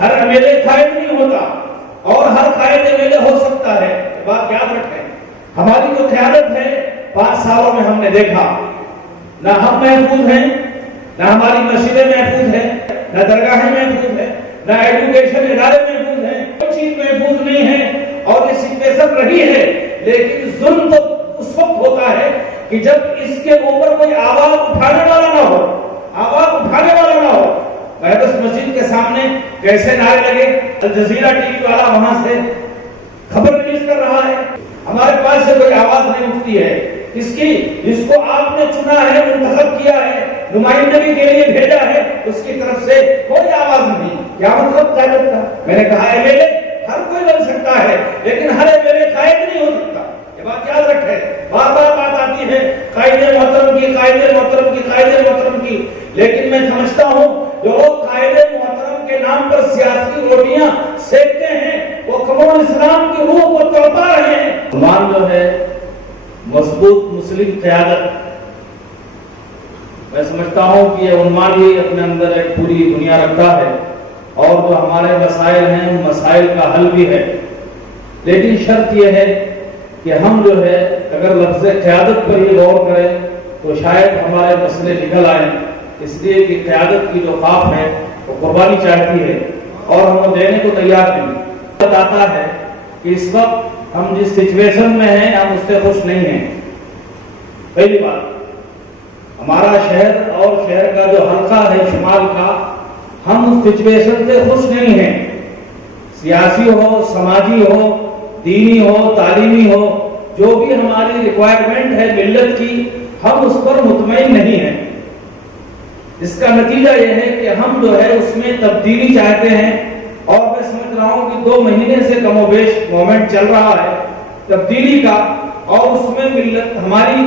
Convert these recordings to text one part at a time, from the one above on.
Hare M L A قائد نہیں ہوتا اور ہر قائد ایم ایل اے ہو سکتا ہے. بات یاد رکھیں. ہماری جو قیادت ہے 5 سالوں میں ہم نے دیکھا نہ ہم محفوظ ہیں، نہ ہماری مسجدیں محفوظ ہیں، نہ درگاہیں محفوظ ہیں، نہ ایجوکیشن ادارے محفوظ ہیں، کوئی چیز محفوظ نہیں ہے. اور یہ سچویشن رہی ہے. لیکن ظلم تو اس وقت ہوتا ہے کہ جب اس کے اوپر کوئی آواز اٹھانے والا نہ ہو، آواز اٹھانے والا نہ ہو. بحث مسجد کے سامنے کیسے نعرے لگے، الجزیرہ ٹی وی والا وہاں سے خبر ریلیز کر رہا ہے، ہمارے پاس سے کوئی آواز نہیں اٹھتی ہے. اس کی جس کو آپ نے چنا ہے، منتخب کیا ہے، نمائندگی کے لیے بھیجا ہے، اس کی طرف سے کوئی آواز نہیں. کیا مطلب قیادت کا؟ میں نے کہا ایم ایل اے ہر کوئی بن سکتا ہے، لیکن ہر ایم ایل اے قائد نہیں ہو سکتا. یہ بات یاد رکھیں. بار بار بات آتی ہے قائد محترم کی، قائد محترم کی، قائد محترم کی. لیکن میں سمجھتا ہوں جو لوگ قائد محترم کے نام پر سیاسی روٹیاں سیکتے ہیں وہ قوم اسلام کی روح کو توڑا رہے ہیں. عنوان جو ہے مضبوط مسلم قیادت، میں سمجھتا ہوں کہ یہ عنوان ہی اپنے اندر ایک پوری دنیا رکھتا ہے اور جو ہمارے مسائل ہیں ان مسائل کا حل بھی ہے. لیکن شرط یہ ہے کہ ہم جو ہے اگر لفظ قیادت پر ہی غور کریں تو شاید ہمارے مسئلے نکل آئیں. اس لیے کہ قیادت کی جو خوف ہے وہ قربانی چاہتی ہے اور ہم وہ دینے کو تیار نہیں. بتاتا ہے کہ اس وقت ہم جس سچویشن میں ہیں ہم اس سے خوش نہیں ہیں. پہلی بات، ہمارا شہر اور شہر کا جو حلقہ ہے شمال کا، ہم اس سچویشن سے خوش نہیں ہیں. سیاسی ہو، سماجی ہو، دینی ہو، تعلیمی ہو، جو بھی ہماری ریکوائرمنٹ ہے ملت کی، ہم اس پر مطمئن نہیں ہیں. اس کا نتیجہ یہ ہے کہ ہم جو ہے اس میں تبدیلی چاہتے ہیں اور میں سمجھ رہا ہوں کہ 2 مہینے سے کم و بیش مومنٹ چل رہا ہے تبدیلی کا، اور اس میں ملت ہماری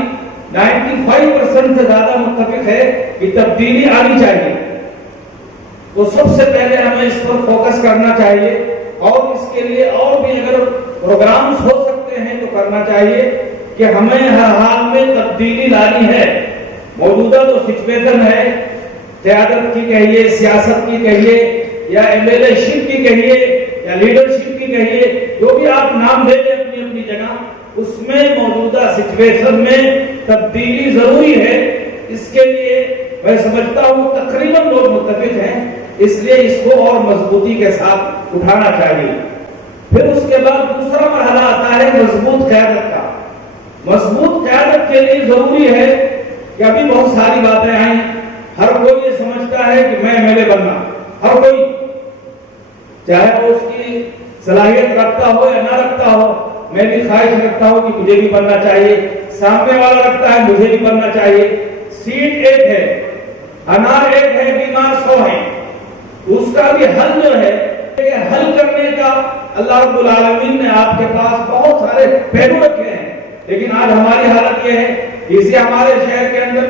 95% سے زیادہ متفق ہے کہ تبدیلی آنی چاہیے. تو سب سے پہلے ہمیں اس پر فوکس کرنا چاہیے اور اس کے لیے اور بھی اگر پروگرامز ہو سکتے ہیں تو کرنا چاہیے کہ ہمیں ہر حال میں تبدیلی لانی ہے. موجودہ جو سچویشن ہے، قیادت کی کہیے، سیاست کی کہیے، یا ایم ایل اے شپ کی کہیے، یا لیڈرشپ کی کہیے، جو بھی آپ نام دے دیں اپنی اپنی جگہ، اس میں موجودہ سچویشن میں تبدیلی ضروری ہے. اس کے لیے میں سمجھتا ہوں تقریباً لوگ متفق ہیں. اس لیے اس کو اور مضبوطی کے ساتھ اٹھانا چاہیے. پھر اس کے بعد دوسرا مرحلہ آتا ہے مضبوط قیادت کا. مضبوط قیادت کے لیے ضروری ہے کہ ابھی بہت ساری باتیں آئیں. ہر کوئی یہ سمجھتا ہے کہ میں ایم ایل اے بننا، ہر کوئی، چاہے وہ اس کی صلاحیت رکھتا ہو یا نہ رکھتا ہو. میں بھی خواہش رکھتا ہوں کہ مجھے بھی بننا چاہیے، سامنے والا رکھتا ہے مجھے بھی بننا چاہیے. سیٹ ایک ہے، انار ایک ہے، بیمار 100 ہیں. اس کا بھی حل جو ہے حل کرنے کا اللہ رب العالمین نے آپ کے پاس بہت سارے پہلو رکھے ہیں. لیکن آج ہماری حالت یہ ہے، اسی ہمارے شہر کے اندر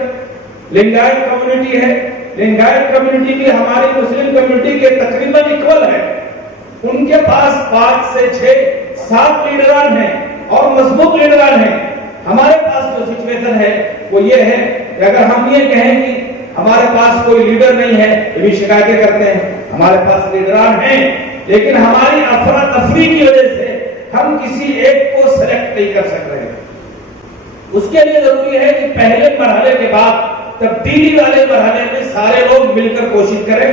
لنگایت کمیونٹی ہے. لنگایت کمیونٹی بھی ہماری مسلم کمیونٹی کے تقریباً اکول ہے. ان کے پاس 5 سے 6 7 لیڈران ہیں اور مضبوط لیڈران ہیں. ہمارے پاس جو سچویشن ہے وہ یہ ہے کہ اگر ہم یہ کہیں کہ ہمارے پاس کوئی لیڈر نہیں ہے، یہ بھی شکایتیں کرتے ہیں. ہمارے پاس لیڈران ہیں لیکن ہماری افراتفری کی وجہ سے ہم کسی ایک کو سلیکٹ نہیں کر سک رہے. اس کے لیے ضروری ہے کہ پہلے مرحلے کے بعد تبدیلی والے مرحلے میں سارے لوگ مل کر کوشش کریں،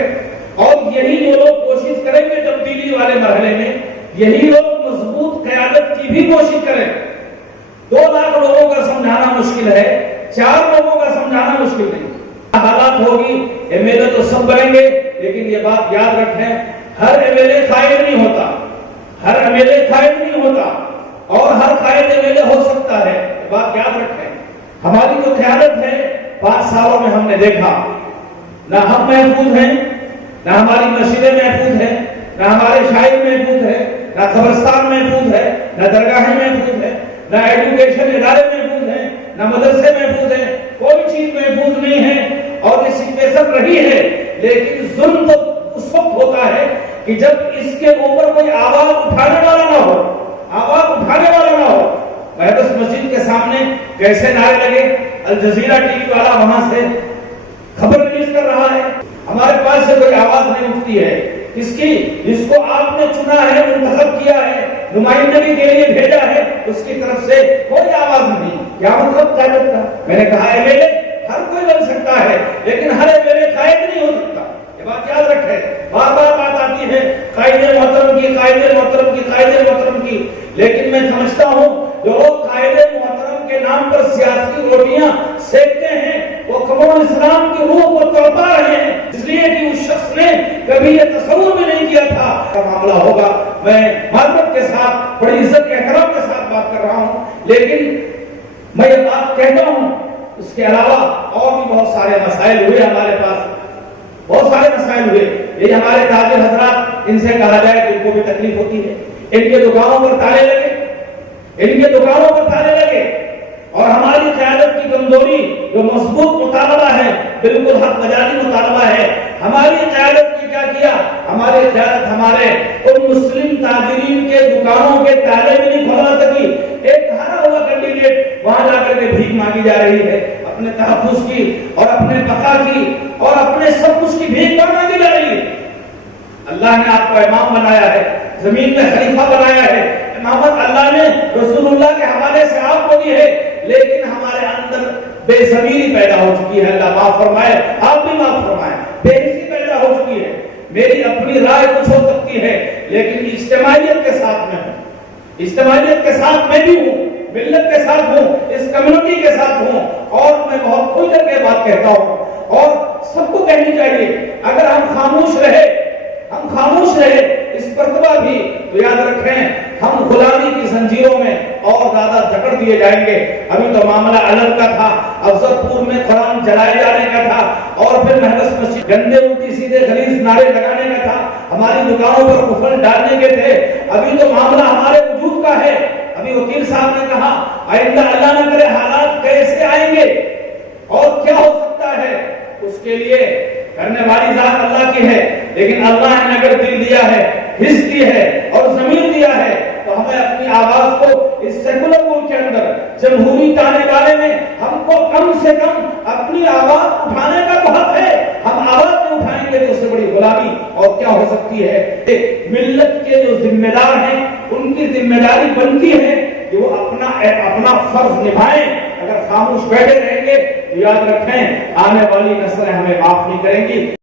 اور یہی جو لوگ کوشش کریں گے تبدیلی والے مرحلے میں، یہی لوگ مضبوط قیادت کی بھی کوشش کریں. 2 لاکھ لوگوں کا سمجھانا مشکل ہے، 4 لوگوں کا سمجھانا مشکل نہیں. حالات ہوگی، ایم ایل اے تو سب بنیں گے، لیکن یہ بات یاد رکھیں ہر ایم ایل اے قائد نہیں ہوتا، ہر ایم ایل اے قائد نہیں ہوتا اور ہر قائد ایم ایل اے ہو سکتا ہے. یہ بات یاد رکھیں. ہماری جو قیادت ہے 5 سالوں میں ہم نے دیکھا نہ ہم محفوظ ہیں، نہ ہماری مسجدیں محفوظ ہیں، نہ ہمارے شاعر محفوظ ہیں، نہ قبرستان محفوظ ہے، نہ درگاہیں محفوظ ہیں، نہ ایجوکیشن ادارے محفوظ ہیں، نہ مدرسے محفوظ ہیں. کوئی چیز محفوظ نہیں ہے اور یہ سچویشن رہی ہے. لیکن ظلم تو اس وقت ہوتا ہے کہ جب اس کے اوپر کوئی آواز اٹھانے والا نہ ہو، آواز اٹھانے والا نہ ہو. بحث مسجد کے سامنے کیسے نعرے لگے، الجزیرہ ٹی وی والا وہاں سے خبر ریلیز کر رہا ہے، ہمارے پاس سے کوئی آواز نہیں اٹھتی ہے. جس کو آپ نے چنا ہے، منتخب کیا ہے، نمائندگی کے لیے بھیجا ہے، اس کی طرف سے کوئی آواز نہیں۔ کیا مطلب قیادت کا؟ میں نے کہا MLA ہر کوئی بن سکتا ہے، لیکن ہر MLA قائد نہیں ہو سکتا۔ یہ بات یاد رکھیں، بار بار بات آتی ہے قائد محترم کی، قائد محترم کی، قائد محترم کی، لیکن میں سمجھتا ہوں جو لوگ قائد محترم کے نام پر سیاسی روٹیاں سیکتے ہیں وہ قوم اسلام کی روح کو توڑا رہے ہیں، اس لیے کہ اس شخص نے کبھی یہ تصور بھی نہیں کیا تھا کہ معاملہ ہوگا۔ میں معذرت کے ساتھ بڑی عزت احترام کے ساتھ بات کر رہا ہوں، لیکن میں یہ بات کہتا ہوں اس کے علاوہ اور بھی بہت سارے مسائل ہوئے ہمارے پاس، بہت سارے مسائل ہوئے۔ یہ ہمارے تاجر حضرات، ان سے کہا جائے کہ ان کو بھی تکلیف ہوتی ہے، ان کے دکانوں پر تالے لگے، ان کے دکانوں پر تالے لگے، اور ہماری قیادت کی کمزوری جو مضبوط مطالبہ ہے، بالکل حق مجازی مطالبہ ہے، ہماری قیادت نے کیا کیا؟ ہماری قیادت ہمارے ان مسلم تاجرین کے دکانوں کے تالے بھی نہیں کھولنا سکی۔ ایک ہارا ہوا کینڈیڈیٹ وہاں جا کر کے بھیک مانگی جا رہی ہے، اپنے تحفظ کی اور اپنے بقا کی اور اپنے سب کچھ کی بھیک مانگی جا رہی ہے۔ اللہ نے آپ کو امام بنایا ہے، زمین میں خلیفہ بنایا ہے، امامت اللہ نے رسول اللہ کے حوالے سے آپ کو دی ہے، لیکن ہمارے اندر بے ضمیری پیدا ہو چکی ہے۔ اللہ معاف فرمائے، آپ بھی معاف فرمائے، بے حسی پیدا ہو چکی ہے۔ میری اپنی رائے کچھ ہو سکتی ہے، لیکن اجتماعیت کے ساتھ میں ہوں، اجتماعیت کے ساتھ میں بھی ہوں، ملت کے ساتھ ہوں، اس کمیونٹی کے ساتھ ہوں، اور میں بہت کھل کر کے بات کہتا ہوں اور سب کو کہنی چاہیے۔ اگر ہم خاموش رہے اس مرتبہ بھی تو یاد رکھیں ہم غلامی کی زنجیروں میں اور زیادہ جکڑ دیے جائیں گے۔ ابھی تو معاملہ علم کا تھا، افضل پور میں قرآن جلائے جانے کا تھا، اور پھر محبس مسجد گندے الٹی سیدھے غلیظ نعرے لگانے کا تھا، ہماری دکانوں پر کفن ڈالنے کے تھے۔ ابھی تو معاملہ ہمارے وجود کا ہے۔ ابھی وکیل صاحب نے کہا آئندہ اللہ نہ کرے حالات کیسے آئیں گے اور کیا ہو سکتا ہے، اس کے لیے کرنے والی ذات اللہ کی ہے، لیکن اللہ نے اگر دل دیا ہے، حس دی ہے اور زمین دیا ہے تو ہمیں اپنی آواز کو اس سیکولر ملک کے اندر جمہوری تانے بانے میں ہم کو کم سے کم اپنی آواز اٹھانے کا حق ہے۔ ہم آواز نہیں اٹھائیں گے تو اس سے بڑی غلامی اور کیا ہو سکتی ہے۔ ملت کے جو ذمہ دار ہیں ان کی ذمہ داری بنتی ہے کہ وہ اپنا فرض نبھائیں۔ اگر خاموش بیٹھے رہیں گے تو یاد رکھیں آنے والی نسلیں ہمیں معاف نہیں کریں گی۔